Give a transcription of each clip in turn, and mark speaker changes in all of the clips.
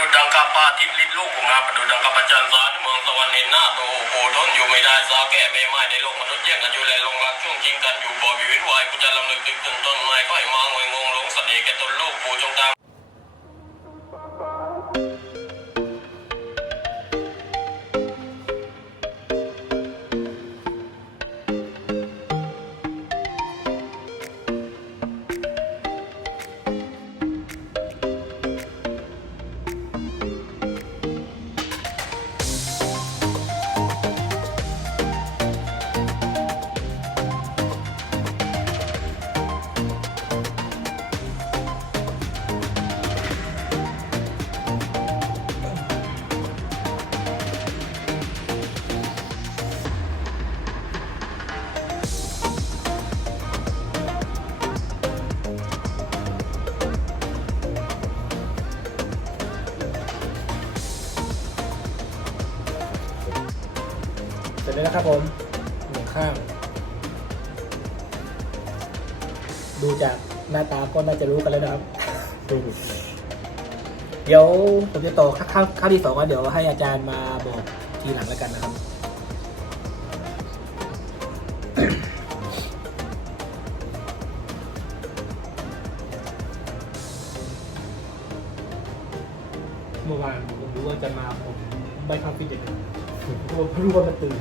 Speaker 1: ดุดังกับปาทิพย์ลิบลูกของอาประดุดังกับประจันสารเมืองสวรรค์เห็นหน้าโตโหทนอยู่ไม่ได้สาวแก่ไม่ไม้ในโลกมนุษย์แย่งกันอยู่แลลงรักช่วงชิงกันอยู่บ่มีเว้นวายกูจะลำลึกถึงถึงต้นไม้ก็ให้มางวยงงหลงเสน่ห์แก่ตนลูกกูจงตาม
Speaker 2: ร็จแล้วนะครับผมหนึ่งข้าง ดูจากหน้าตาก็น่าจะรู้กันแล้วนะครับ เดี๋ยวผมจะต่อข้างข้างที่สองก็เดี๋ยวให้อาจารย์มาบอกทีหลังแล้วกันนะครับเมื่อวานผมรู้ว่าจะมาผมไม่เข้าฟิตเนสเพราะว่ารู้ว่ามันตื่น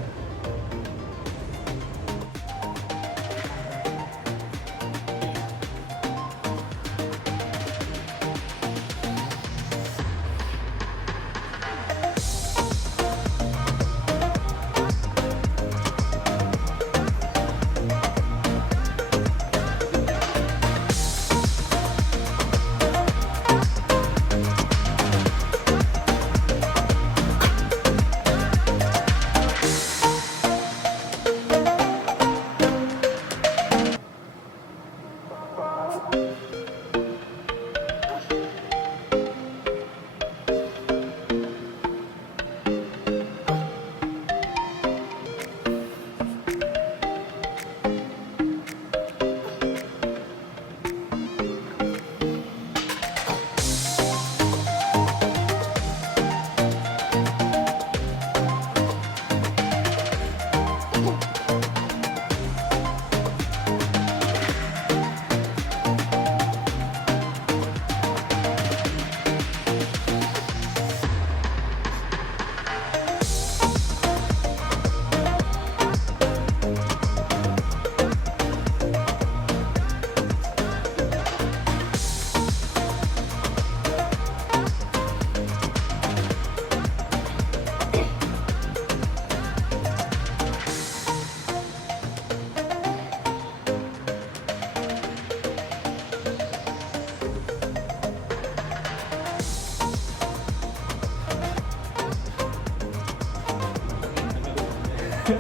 Speaker 2: ล่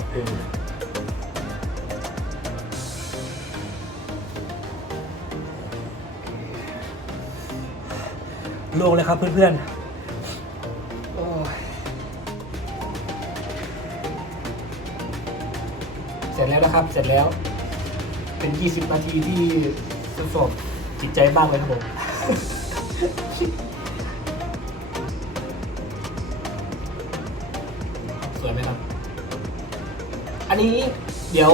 Speaker 2: งเลยครับเพื่อนๆโอ้ยเสร็จแล้วนะครับ เสร็จแล้ว เป็น 20 นาทีที่ทดสอบจิตใจบ้างเลยครับผม สวยไหมครับ อันนี้เดี๋ยว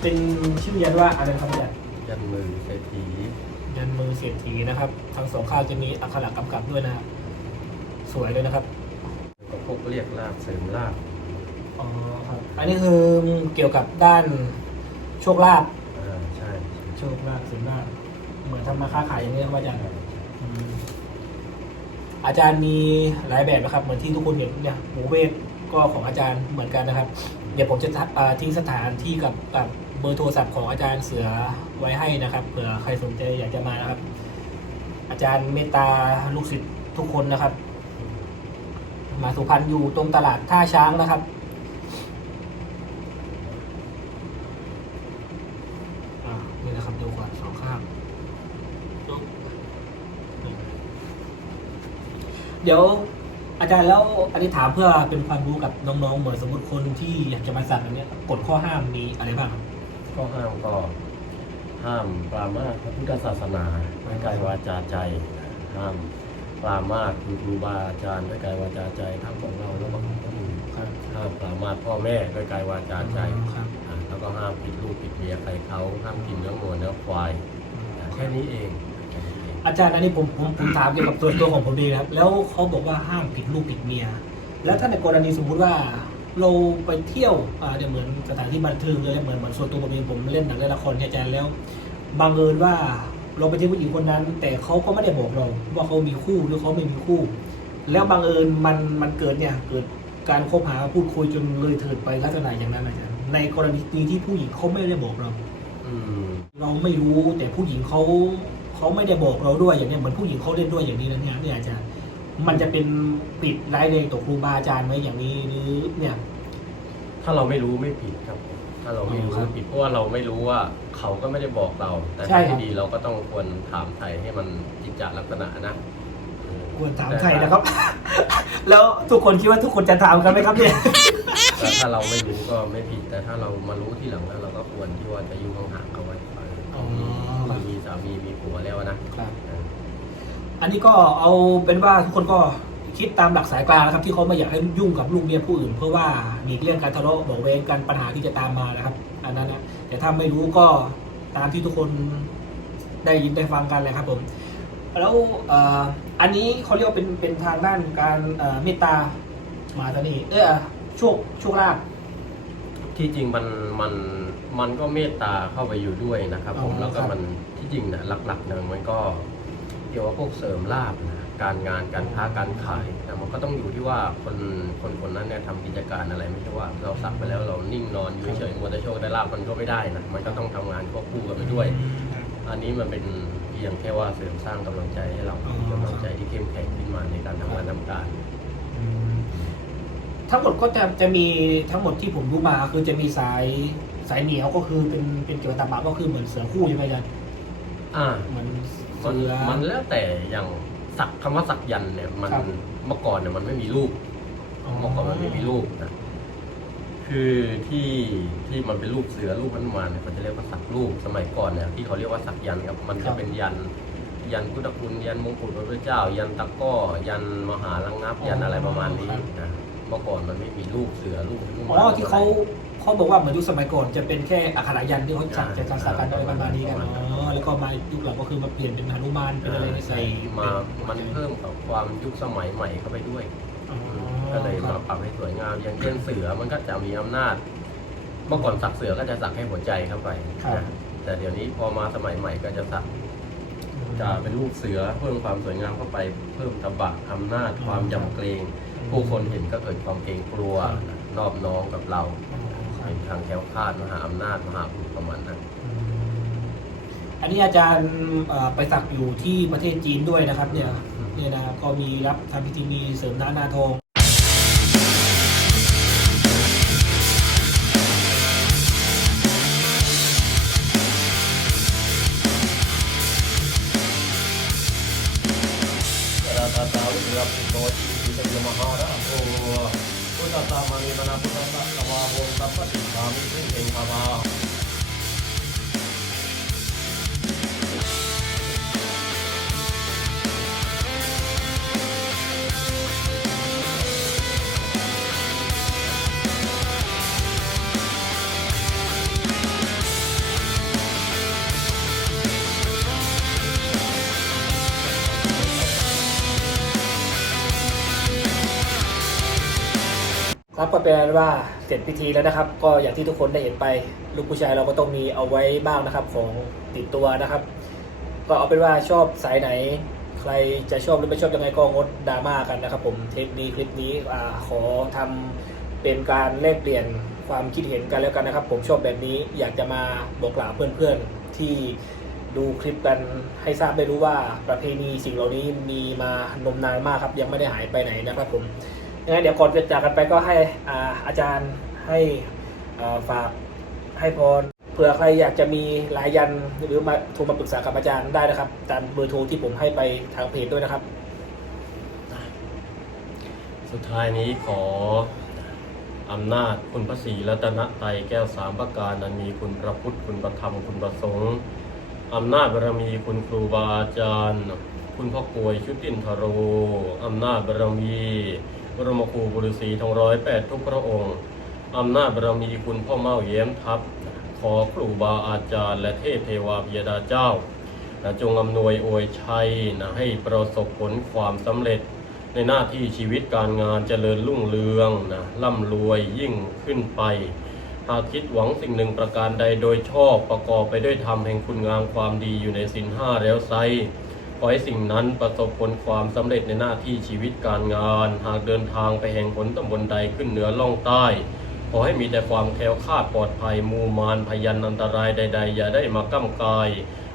Speaker 2: เป็นชื่อยันว่าอะไรครับอาจารย์
Speaker 3: ยันมือเศรษฐี
Speaker 2: ยันมือเศรษฐีนะครับ ทั้งสองข้างจะมีอักขระกำกับด้วยนะครับสวยเลยนะครับ
Speaker 3: ก็พวกเรียกลาบเสริมลาบ
Speaker 2: อ๋อครับ อันนี้คือเกี่ยวกับด้านโชคลาภ
Speaker 3: อ่าใช่
Speaker 2: โชคลาภสินลาภเหมือนทำมาค้าขายอย่างนี้ครับอาจารย์อืมอาจารย์มีหลายแบบนะครับ เหมือนที่ทุกคนเห็นเนี่ยหมูเวทก็ของอาจารย์เหมือนกันนะครับ เดี๋ยวผมจะทิ้งสถานที่กับกับเบอร์โทรศัพท์ของอาจารย์เสือไว้ให้นะครับเผื่อใครสนใจอยากจะมานะครับ อาจารย์เมตตาลูกศิษย์ทุกคนนะครับ มาสุพรรณอยู่ตรงตลาดท่าช้างนะครับนี่นะครับดูก่อนสองข้างเดี๋ยว อาจารย์แล้วอันนี้ถามเพื่อเป็นความรู้กับน้องๆเหมือนสมมติคนที่อยากจะมาสั่งอันเนี้ยกฎข้อห้ามมีอะไรบ้างครับ
Speaker 3: ข้อห้ามก็ห้ามปรามาสพระพุทธศาสนาไม่กายวาจาใจ ห้ามปรามาสคุณครูบาอาจารย์ด้วยกายวาจาใจทั้งของเราแล้วก็ของคนอื่น
Speaker 2: ครับ
Speaker 3: ห้ามปรามาสพ่อแม่ด้วยกายวาจาใจ
Speaker 2: ครับ
Speaker 3: อ่าแล้วก็ห้ามผิดลูกผิดเมียใครเขาห้ามกินเนื้อหมูเนื้อควายอ่าแค่นี้เองแค่นี้เอง
Speaker 2: อาจารย์อันนี้ผมผมผมถามเกี่ยวกับตัวตัวของผมดีนะครับ แล้วเขาบอกว่าห้ามผิดลูกผิดเมีย แล้วถ้าในกรณีสมมุติว่าเราไปเที่ยวอ่าเดี๋ยวเหมือนสถานที่บันเทิงเลยเหมือนเหมือนส่วนตัวผมเองผมเล่นหนังเล่นละครเนี่ยอาจารย์แล้วบังเอิญว่าเราไปเที่ยวผู้หญิงคนนั้น แต่เขาก็ไม่ได้บอกเราว่าเขามีคู่หรือเขาไม่มีคู่ แล้วบังเอิญมันมันเกิดเนี่ยเกิดการคบหาพูดคุยจนเลยเถิดไปลักษณะอย่างนั้นอาจารย์ในกรณีที่ผู้หญิงเขาไม่ได้บอกเรา
Speaker 3: อืม
Speaker 2: เราไม่รู้แต่ผู้หญิงเขา เขาไม่ได้บอกเราด้วยอย่างเนี้ยเหมือนผู้หญิงเขาเล่นด้วยอย่างนี้นะเนี่ยเนี่ยอาจารย์มันจะเป็นปิดร้ายแรงต่อครูบาอาจารย์ไหมอย่างนี้หรือเนี่ย
Speaker 3: ถ้าเราไม่รู้ไม่ผิดครับผมถ้าเราไม่รู้
Speaker 2: อ๋อครับ
Speaker 3: ไม่ผิดเพราะว่าเราไม่รู้ว่าเขาก็ไม่ได้บอกเรา แต่
Speaker 2: ใช่
Speaker 3: ทาง
Speaker 2: ครับ
Speaker 3: ที่ดีเราก็ต้องควรถามไทยให้มันจิตจลักษณะนะเออ
Speaker 2: ควรถามใครนะครับ แล้วทุกคนคิดว่าทุกคนจะถามกันไหมครับเนี่ย
Speaker 3: แต่ถ้าเราไม่รู้ก็ไม่ผิด แต่ถ้าเรามารู้ที่หลังแล้วเราก็ควรที่ว่าจะอยู่ห่างๆเอาไว้
Speaker 2: อ๋อ
Speaker 3: มี มีสามีมีผัวแล้วนะ
Speaker 2: ครับ
Speaker 3: เออ
Speaker 2: อันนี้ก็เอาเป็นว่าทุกคนก็คิดตามหลักสายกลางนะครับ ที่เขาไม่อยากให้ยุ่งกับลูกเมียผู้อื่น เพื่อว่าหลีกเลี่ยงการทะเลาะเบาะแวงกันปัญหาที่จะตามมานะครับอันนั้นนะแต่ถ้าไม่รู้ก็ตามที่ทุกคนได้ยินได้ฟังกันเลยครับผมแล้วเอ่ออันนี้เขาเรียกว่าเป็นเป็นทางด้านการเอ่อเมตตามาตอนนี้เออโชคโชคลาภ
Speaker 3: ที่จริงมันมันมันก็เมตตาเข้าไปอยู่ด้วยนะครับผม
Speaker 2: อ๋อ
Speaker 3: แล้วก็
Speaker 2: ครับ
Speaker 3: มันที่จริงนะหลักๆเนี่ยมันก็เกี่ยวกับพวกเสริมลาบนะการงานการค้าการขายแต่มันก็ต้องอยู่ที่ว่าคนคนคนนั้นเนี่ยทำกิจการอะไรไม่ใช่ว่า เราสักไปแล้วเรานิ่งนอนอยู่เฉยๆมัวแต่โชคได้ลาบมันก็ไม่ได้นะมันก็ต้องทำงานควบคู่กันไปด้วย อันนี้มันเป็นเพียงแค่ว่าเสริมสร้างกำลังใจให้เรา
Speaker 2: อ๋อ
Speaker 3: มีกำลังใจที่เข้มแข็งขึ้นมาในการทำงานทำการ
Speaker 2: ทั้งหมดก็จะจะมีทั้งหมดที่ผมรู้มาคือจะมีสายสายเหนียวก็คือเป็นเป็นเกี่ยวกับตาบะก็คือเหมือนเสือคู่ใช่ไหมอาจารย์
Speaker 3: อ่า
Speaker 2: เหมือน
Speaker 3: มัน
Speaker 2: เสือ
Speaker 3: มันแล้วแต่อย่างสักคำว่าสักยันต์เนี่ย มัน
Speaker 2: ครับ
Speaker 3: เมื่อก่อนเนี่ยมันไม่มีรูป เมื่อก่อนมันไม่มีรูปนะคือที่ที่มันเป็นรูปเสือรูปมันมาเนี่ยเขาจะเรียกว่าสักรูปสมัยก่อนเนี่ยที่เขาเรียกว่าสักยันต์ครับมันจะเป็นยันต์ยันต์พุทธคุณยันต์มงกุฎพระพุทธเจ้า ยันต์ตะกร้อยันต์มหาลังงับยันต์อะไรประมาณนี้นะ เมื่อก่อนมันไม่มีรูปเสือรูปหนุ
Speaker 2: อ๋อที่เขาเขาบอกว่าเหมือนยุคสมัยก่อนจะเป็นแค่อักขระยันต์ที่เขาจัดจะการสักกันอะไรประมาณนี้กันอ๋อแล้วก็มายุคหลังก็คือมาเปลี่ยนเป็นหนุมานเป็นอะไรใส่
Speaker 3: มามันเพิ่มกับความยุคสมัยใหม่เข้าไปด้วย
Speaker 2: อ๋อ
Speaker 3: ก็เลย
Speaker 2: ค
Speaker 3: มา
Speaker 2: รับ
Speaker 3: ปรับให้สวยงามอย่างเช่นเสือมันก็จะมีอำนาจ เมื่อก่อนสักเสือก็จะสักให้หัวใจเข้าไป
Speaker 2: ครับ
Speaker 3: นะแต่เดี๋ยวนี้พอมาสมัยใหม่ก็จะสักจะเป็นรูปเสือเพิ่มความสวยงามเข้าไปเพิ่มตบะอำนาจความยำเกรง ผู้คนเห็นก็เกิดความเกรงกลัว นอบน้อมกับเรา
Speaker 2: อ๋อครับ
Speaker 3: เป็นทางแคล้วคลาดมหาอำนาจมหาบุญประมาณนั้น
Speaker 2: อันนี้อาจารย์เอ่อไปสักอยู่ที่ประเทศจีนด้วยนะครับ เนี่ยเนี่ยนะครับก็มีรับทำพิธีมีเสริมหน้าหน้าทอง ครับก็เป็นว่าเสร็จพิธีแล้วนะครับ ก็อย่างที่ทุกคนได้เห็นไป ลูกผู้ชายเราก็ต้องมีเอาไว้บ้างนะครับของติดตัวนะครับ ก็เอาเป็นว่าชอบสายไหน ใครจะชอบหรือไม่ชอบยังไงก็งดดราม่ากันนะครับ ผมเทปนี้คลิปนี้อขอทำเป็นการแลกเปลี่ยนความคิดเห็นกันแล้วกันนะครับ ผมชอบแบบนี้อยากจะมาบอกกล่าวเพื่อนๆที่ดูคลิปกันให้ทราบได้รู้ว่าประเพณีสิ่งเหล่านี้มีมานมนานมากครับ ยังไม่ได้หายไปไหนนะครับผม งไงเดี๋ยวก่อนจะจากกันไปก็ให้อาอาจารย์ให้าฝากให้พรเผื่อใครอยากจะมีลายยันหรือมาโทรมาปรึกษากับอาจารย์ได้นะครับตามเบอร์โทรที่ผมให้ไปทางเพจด้วยนะครับ
Speaker 3: สุดท้ายนี้ขออำนาจคุณพระศรีรัตนไตรแก้วสามประการนั้นมีคุณพระพุทธคุณพระธรรมคุณพระสงฆ์อำนาจบารมีคุณครูบาอาจารย์ คุณพ่อกวยชุตินทโรอำนาจบารมี บรมครูบุรุษีทองร้อยแปดทุกพระองค์อำนาจบารมีคุณพ่อเมาเยี่ยมทัพ ขอครูบาอาจารย์ และเทพเทวาพิยดาเจ้านะจงอำนวยอวยชัยนะให้ประสบผลความสำเร็จ ในหน้าที่ชีวิตการงานเจริญรุ่งเรืองนะร่ำรวยยิ่งขึ้นไป หากคิดหวังสิ่งหนึ่งประการใดโดยชอบประกอบไปด้วยธรรมแห่งคุณงามความดีอยู่ในสินห้าแล้วไซ อให้สิ่งนั้นประสบผลความสำเร็จในหน้าที่ชีวิตการงาน หากเดินทางไปแห่งผลตำบลใดขึ้นเหนือล่องใต้ ขอให้มีแต่ความแคล้วคลาดปลอดภัยมูมานพยันอันตรายใด ๆ อย่าได้มาก้ำกาย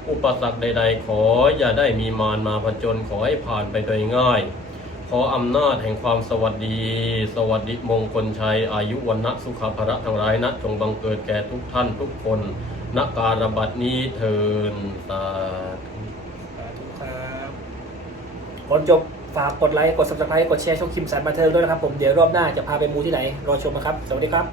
Speaker 3: อุปสรรคใด ๆ ขออย่าได้มีมารมาผจญขอให้ผ่านไปโดยง่าย ขออำนาจแห่งความสวัสดี สวัสดิมงคลชัย อายุวันนะสุขภระทั้งหลายนะจงบังเกิดแก่ทุกท่านทุกคนณการบัดนี้เทินสาธุ
Speaker 2: ก่อนจบฝากกดไลค์ กด subscribe กดแชร์ช่องคิมสันบันเทิงด้วยนะครับผม เดี๋ยวรอบหน้าจะพาไปมูที่ไหน รอชมนะครับ สวัสดีครับ